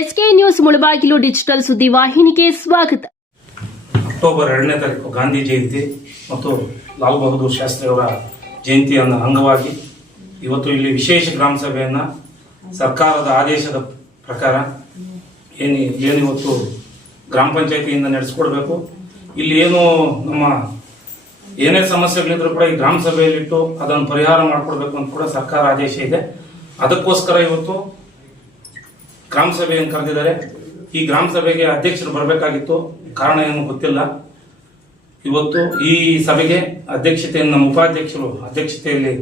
SK news Mulbagal digital ಸುದ್ದಿ ವಾಹಿನಿಗೆ ಸ್ವಾಗತ. ಅಕ್ಟೋಬರ್ ಎರಡನೇ ತಾರೀಕು ಗಾಂಧಿ ಜಯಂತಿ ಮತ್ತು ಲಾಲ್ ಬಹದ್ದೂರ್ ಶಾಸ್ತ್ರಿ ಅವರ ಜಯಂತಿಯನ್ನು ಅಂಗವಾಗಿ ಇವತ್ತು ಇಲ್ಲಿ ವಿಶೇಷ ಗ್ರಾಮ ಸಭೆಯನ್ನು ಸರ್ಕಾರದ ಆದೇಶದ ಪ್ರಕಾರ ಏನು ಏನು ಇವತ್ತು ಗ್ರಾಮ ಪಂಚಾಯತಿಯಿಂದ ನಡೆಸ್ಕೊಡ್ಬೇಕು. ಇಲ್ಲಿ ಏನು ನಮ್ಮ ಏನೇ ಸಮಸ್ಯೆಗಳಿದ್ರು ಕೂಡ ಈ ಗ್ರಾಮ ಸಭೆಯಲ್ಲಿಟ್ಟು ಅದನ್ನು ಪರಿಹಾರ ಮಾಡಿಕೊಡ್ಬೇಕು ಅಂತ ಕೂಡ ಸರ್ಕಾರ ಆದೇಶ ಇದೆ. ಅದಕ್ಕೋಸ್ಕರ ಇವತ್ತು ಗ್ರಾಮ ಸಭೆಯನ್ನು ಕರೆದಿದ್ದಾರೆ? ಈ ಗ್ರಾಮ ಸಭೆಗೆ ಅಧ್ಯಕ್ಷರು ಬರಬೇಕಾಗಿತ್ತು. ಕಾರಣ ಏನು ಗೊತ್ತಿಲ್ಲ. ಇವತ್ತು ಈ ಸಭೆಗೆ ಅಧ್ಯಕ್ಷತೆಯನ್ನು ನಮ್ಮ ಉಪಾಧ್ಯಕ್ಷರು ಅಧ್ಯಕ್ಷತೆಯಲ್ಲಿ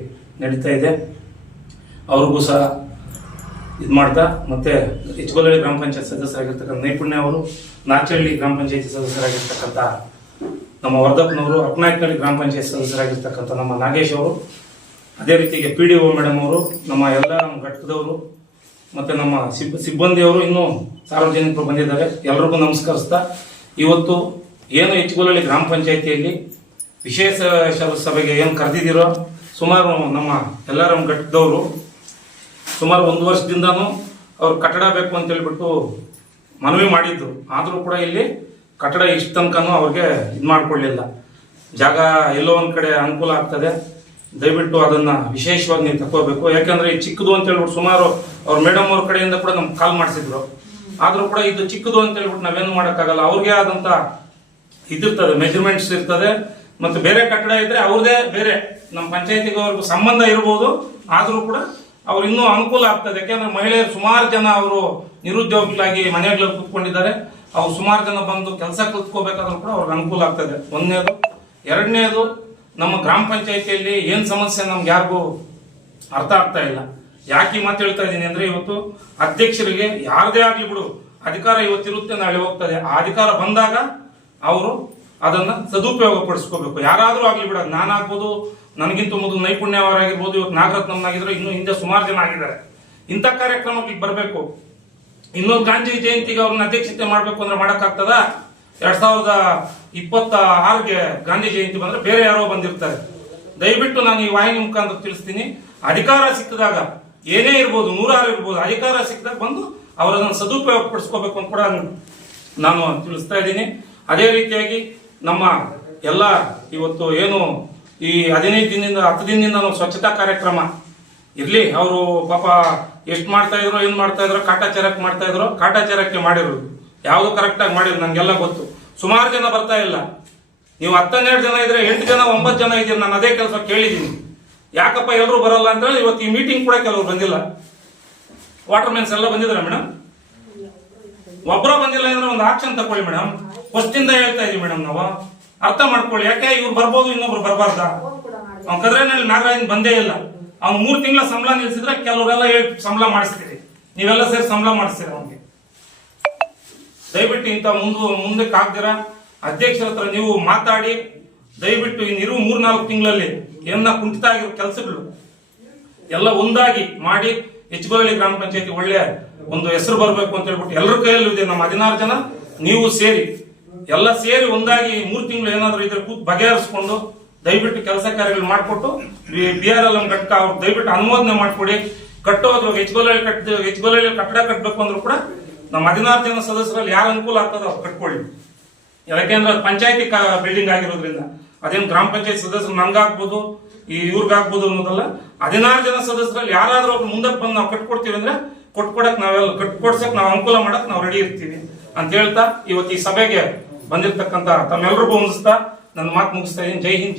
ನಡೀತಾ ಇದೆ. ಅವ್ರಿಗೂ ಸಹ ಇದು ಮಾಡ್ತಾ ಮತ್ತೆ ಇಚ್ಕೊಲಹಳ್ಳಿ ಗ್ರಾಮ ಪಂಚಾಯತ್ ಸದಸ್ಯರಾಗಿರ್ತಕ್ಕಂಥ ನೈಪುಣ್ಯ ಅವರು ನಾಚಹಳ್ಳಿ ಗ್ರಾಮ ಪಂಚಾಯತಿ ಸದಸ್ಯರಾಗಿರ್ತಕ್ಕಂಥ ನಮ್ಮ ವರ್ಧಪ್ಪನವರು ಅಪ್ನಾಯಕಹಳ್ಳಿ ಗ್ರಾಮ ಪಂಚಾಯತ್ ಸದಸ್ಯರಾಗಿರ್ತಕ್ಕಂಥ ನಮ್ಮ ನಾಗೇಶ್ ಅವರು, ಅದೇ ರೀತಿಗೆ ಪಿ ಡಿ ಒ ಮೇಡಮ್ ಅವರು, ನಮ್ಮ ಎಲ್ಲ ನಮ್ಮ ಘಟಕದವರು ಮತ್ತೆ ನಮ್ಮ ಸಿಬ್, ಸಿಬ್ಬಂದಿಯವರು ಇನ್ನೂ ಸಾರ್ವಜನಿಕರು ಬಂದಿದ್ದಾರೆ. ಎಲ್ರಿಗೂ ನಮಸ್ಕರಿಸ್ತಾ, ಇವತ್ತು ಏನು ಹೆಚ್ಚುಗೊಳ್ಳಿ ಗ್ರಾಮ ಪಂಚಾಯಿತಿಯಲ್ಲಿ ವಿಶೇಷ ಸಭೆಗೆ ಏನು ಕರೆದಿದ್ದೀರೋ, ಸುಮಾರು ನಮ್ಮ ಎಲ್ಲರ ನಮ್ಮ ಘಟ್ಟದವರು, ಸುಮಾರು ಒಂದು ವರ್ಷದಿಂದನೂ ಅವರು ಕಟ್ಟಡ ಬೇಕು ಅಂತ ಹೇಳ್ಬಿಟ್ಟು ಮನವಿ ಮಾಡಿದ್ರು. ಆದರೂ ಕೂಡ ಇಲ್ಲಿ ಕಟ್ಟಡ ಇಷ್ಟು ತನಕನೂ ಅವ್ರಿಗೆ ಇದು ಮಾಡಿಕೊಳ್ಳಿಲ್ಲ ಜಾಗ ಎಲ್ಲೋ ಒಂದು ಕಡೆ ಅನುಕೂಲ ಆಗ್ತದೆ. ದಯವಿಟ್ಟು ಅದನ್ನ ವಿಶೇಷವಾಗಿ ನೀವು ತಕ್ಕೋಬೇಕು. ಯಾಕಂದ್ರೆ ಈ ಚಿಕ್ಕದು ಅಂತ ಹೇಳ್ಬಿಟ್ಟು ಸುಮಾರು ಅವ್ರ ಮೇಡಮ್ ಅವ್ರ ಕಡೆಯಿಂದ ಕೂಡ ನಮ್ಗೆ ಕಾಲ್ ಮಾಡಿಸಿದ್ರು. ಆದ್ರೂ ಕೂಡ ಇದು ಚಿಕ್ಕದು ಅಂತ ಹೇಳ್ಬಿಟ್ಟು ನಾವೇನು ಮಾಡೋಕ್ಕಾಗಲ್ಲ. ಅವ್ರಿಗೆ ಆದಂತ ಇದಿರ್ತದೆ ಮೆಜರ್ಮೆಂಟ್ಸ್ ಇರ್ತದೆ. ಮತ್ತೆ ಬೇರೆ ಕಟ್ಟಡ ಇದ್ರೆ ಅವ್ರದೇ ಬೇರೆ. ನಮ್ಮ ಪಂಚಾಯತಿಗೆ ಅವ್ರಿಗೂ ಸಂಬಂಧ ಇರ್ಬೋದು. ಆದರೂ ಕೂಡ ಅವ್ರು ಇನ್ನೂ ಅನುಕೂಲ ಆಗ್ತದೆ. ಯಾಕೆಂದ್ರೆ ಮಹಿಳೆಯರು ಸುಮಾರು ಜನ ಅವರು ನಿರುದ್ಯೋಗಿಗಳಾಗಿ ಮನೆಗಳಲ್ಲಿ ಕುತ್ಕೊಂಡಿದ್ದಾರೆ. ಅವ್ರು ಸುಮಾರು ಜನ ಬಂದು ಕೆಲಸ ಕುತ್ಕೋಬೇಕಾದ್ರೂ ಕೂಡ ಅವ್ರಿಗೆ ಅನುಕೂಲ ಆಗ್ತದೆ. ಒಂದನೇದು. ಎರಡನೇದು ನಮ್ಮ ಗ್ರಾಮ ಪಂಚಾಯತಿಯಲ್ಲಿ ಏನ್ ಸಮಸ್ಯೆ ನಮ್ಗೆ ಯಾರಿಗೂ ಅರ್ಥ ಆಗ್ತಾ ಇಲ್ಲ. ಯಾಕೆ ಮಾತು ಹೇಳ್ತಾ ಇದ್ದೀನಿ ಅಂದ್ರೆ ಇವತ್ತು ಅಧ್ಯಕ್ಷರಿಗೆ ಯಾರದೇ ಆಗ್ಲಿ ಬಿಡು, ಅಧಿಕಾರ ಇವತ್ತಿರುತ್ತೆ ನಾಳೆ ಹೋಗ್ತದೆ ಆ ಅಧಿಕಾರ ಬಂದಾಗ ಅವರು ಅದನ್ನ ಸದುಪಯೋಗ ಪಡಿಸ್ಕೋಬೇಕು. ಯಾರಾದ್ರೂ ಆಗ್ಲಿ ಬಿಡ ನಾನಾಗ್ಬೋದು ನನಗಿಂತ ಮೊದಲು ನೈಪುಣ್ಯವರಾಗಿರ್ಬೋದು ಇವತ್ತು ನಾಗರತ್ನಮ್ನಾಗಿದ್ರೆ ಇನ್ನು ಹಿಂದೆ ಸುಮಾರು ಜನ ಆಗಿದ್ದಾರೆ. ಇಂಥ ಕಾರ್ಯಕ್ರಮಕ್ಕೆ ಬರಬೇಕು. ಇನ್ನೊಂದು ಗಾಂಧಿ ಜಯಂತಿಗೆ ಅವ್ರನ್ನ ಅಧ್ಯಕ್ಷತೆ ಮಾಡ್ಬೇಕು ಅಂದ್ರೆ ಮಾಡಕ್ಕಾಗ್ತದ? ಎರಡ್ ಸಾವಿರದ ಇಪ್ಪತ್ತ ಆರಿಗೆ ಗಾಂಧಿ ಜಯಂತಿ ಬಂದ್ರೆ ಬೇರೆ ಯಾರೋ ಬಂದಿರ್ತಾರೆ. ದಯವಿಟ್ಟು ನಾನು ಈ ವಾಹಿನಿ ಮುಖಾಂತರ ತಿಳಿಸ್ತೀನಿ. ಅಧಿಕಾರ ಸಿಕ್ಕಿದಾಗ ಏನೇ ಇರ್ಬೋದು, ನೂರಾರು ಇರ್ಬೋದು, ಅಧಿಕಾರ ಸಿಕ್ಕಿದಾಗ ಬಂದು ಅವರನ್ನು ಸದುಪಯೋಗ ಪಡಿಸ್ಕೋಬೇಕು ಅಂತ ಕೂಡ ನಾನು ತಿಳಿಸ್ತಾ ಇದ್ದೀನಿ. ಅದೇ ರೀತಿಯಾಗಿ ನಮ್ಮ ಎಲ್ಲ ಇವತ್ತು ಏನು ಈ ಹದಿನೈದು ದಿನದಿಂದ, ಹತ್ತು ದಿನದಿಂದ ನಾವು ಸ್ವಚ್ಛತಾ ಕಾರ್ಯಕ್ರಮ ಇರ್ಲಿ. ಅವರು ಪಾಪ ಎಷ್ಟು ಮಾಡ್ತಾ ಇದ್ರು, ಏನು ಮಾಡ್ತಾ ಇದ್ರು, ಕಾಟಾಚಾರಕ್ಕೆ ಮಾಡ್ತಾ ಇದ್ರು, ಕಾಟಾಚಾರಕ್ಕೆ ಮಾಡಿರೋದು. ಯಾವುದು ಕರೆಕ್ಟ್ ಆಗಿ ಮಾಡಿದ್ರು ನನಗೆಲ್ಲ ಗೊತ್ತು. ಸುಮಾರು ಜನ ಬರ್ತಾ ಇಲ್ಲ. ನೀವು ಹತ್ತನ್ನೆರಡು ಜನ ಇದ್ರೆ ಎಂಟು ಜನ, ಒಂಬತ್ತು ಜನ ಇದ್ದೀರಿ, ನಾನು ಅದೇ ಕೆಲಸ ಕೇಳಿದ್ದೀನಿ. ಯಾಕಪ್ಪ ಎಲ್ಲರೂ ಬರಲ್ಲ ಅಂದ್ರೆ ಇವತ್ತು ಈ ಮೀಟಿಂಗ್ ಕೂಡ ಕೆಲವರು ಬಂದಿಲ್ಲ. ವಾಟರ್ ಎಲ್ಲ ಬಂದಿದ್ರ ಮೇಡಮ್ ಒಬ್ಬರ ಬಂದಿಲ್ಲ ಅಂದ್ರೆ ಒಂದು ಆಕ್ಷನ್ ತಕೊಳ್ಳಿ ಮೇಡಮ್ ಫಸ್ಟಿಂದ ಹೇಳ್ತಾ ಇದೀವಿ ಮೇಡಮ್ ನಾವು. ಅರ್ಥ ಮಾಡ್ಕೊಳ್ಳಿ. ಯಾಕೆ ಇವ್ರು ಬರ್ಬೋದು, ಇನ್ನೊಬ್ರು ಬರಬಾರ್ದ? ಅವ್ನ ಕದ್ರೇನಲ್ಲಿ ನಾಗರಾಜನ್ ಬಂದೇ ಇಲ್ಲ. ಅವ್ನು ಮೂರ್ ತಿಂಗಳ ಸಂಬಳ ನಿಲ್ಸಿದ್ರೆ ಕೆಲವರೆಲ್ಲ ಹೇಳಿ ಸಂಬಳ ಮಾಡಿಸ್ತೀರಿ. ನೀವೆಲ್ಲ ಸೇರಿ ಸಂಬಳ ಮಾಡಿಸ್ತೀರಿ ಅವ್ನಿಗೆ? ದಯವಿಟ್ಟು ಇಂಥ ಮುಂದೆ ಮುಂದಕ್ಕೆ ಆಗ್ದಿರ ಅಧ್ಯಕ್ಷರ ಹತ್ರ ನೀವು ಮಾತಾಡಿ, ದಯವಿಟ್ಟು ಇನ್ನು ಮೂರ್ನಾಲ್ಕು ತಿಂಗಳಲ್ಲಿ ಎನ್ನ ಕುಂಠಿತ ಆಗಿರೋ ಕೆಲಸಗಳು ಎಲ್ಲ ಒಂದಾಗಿ ಮಾಡಿ ಹೆಚ್ಚುಗೊಳ್ಳಿ ಗ್ರಾಮ ಪಂಚಾಯತಿ ಒಳ್ಳೆ ಒಂದು ಹೆಸರು ಬರಬೇಕು ಅಂತ ಹೇಳ್ಬಿಟ್ಟು ಎಲ್ಲರ ಕೈಯಲ್ಲೂ ಇದೆ ನಮ್ಮ ಹದಿನಾರು ಜನ, ನೀವು ಸೇರಿ, ಎಲ್ಲ ಸೇರಿ ಒಂದಾಗಿ ಮೂರು ತಿಂಗಳು ಏನಾದರೂ ಇದ್ರೆ ಕೂತ್ ಬಗೆಹರಿಸ್ಕೊಂಡು ದಯವಿಟ್ಟು ಕೆಲಸ ಕಾರ್ಯಗಳು ಮಾಡಿಕೊಟ್ಟು ಬಿ ಆರ್ ಎಲ್ ಎಂ ಘಟಕ ಅವ್ರು ದಯವಿಟ್ಟು ಅನುಮೋದನೆ ಮಾಡಿಕೊಡಿ. ಕಟ್ಟೋದು ಹೆಚ್ಚುಗೊಳ್ಳಿ ಕಟ್ಟ ಹೆಚ್ಚುಗೊಳ್ಳಿ ಕಟ್ಟಡ ಕಟ್ಟಬೇಕು ಅಂದ್ರೂ ಕೂಡ ನಮ್ಮ ಹದಿನಾರು ಜನ ಸದಸ್ಯರಲ್ಲಿ ಯಾರು ಅನುಕೂಲ ಆಗ್ತದೆ ಅವ್ರು ಕಟ್ಕೊಳ್ಳಿ. ಯಾಕೆಂದ್ರೆ ಪಂಚಾಯತಿ ಬಿಲ್ಡಿಂಗ್ ಆಗಿರೋದ್ರಿಂದ. ಅದೇನು ಗ್ರಾಮ ಪಂಚಾಯತ್ ಸದಸ್ಯರು ನಮ್ಗಾಗ್ಬೋದು ಈ ಇವ್ರಿಗಾಗ್ಬೋದು ಅನ್ನೋದಲ್ಲ. ಹದಿನಾರು ಜನ ಸದಸ್ಯರಲ್ಲಿ ಯಾರಾದ್ರೂ ಅವ್ರು ಮುಂದಕ್ಕೆ ಬಂದು ನಾವು ಕಟ್ಕೊಡ್ತೀವಿ ಅಂದ್ರೆ ಕೊಟ್ಕೊಡಕ್ ನಾವೆಲ್ಲ ಕಟ್ಕೊಡ್ಸಕ್ ನಾವು ಅನುಕೂಲ ಮಾಡಕ್ ನಾವು ರೆಡಿ ಇರ್ತೀವಿ ಅಂತ ಹೇಳ್ತಾ ಇವತ್ತು ಈ ಸಭೆಗೆ ಬಂದಿರತಕ್ಕಂತ ತಮ್ಮೆಲ್ಲರಿಗೂ ಹೊಂದಿಸ್ತಾ ನನ್ನ ಮಾತು ಮುಗಿಸ್ತಾ ಇದ್ದೀನಿ. ಜೈ ಹಿಂದ್, ಜೈ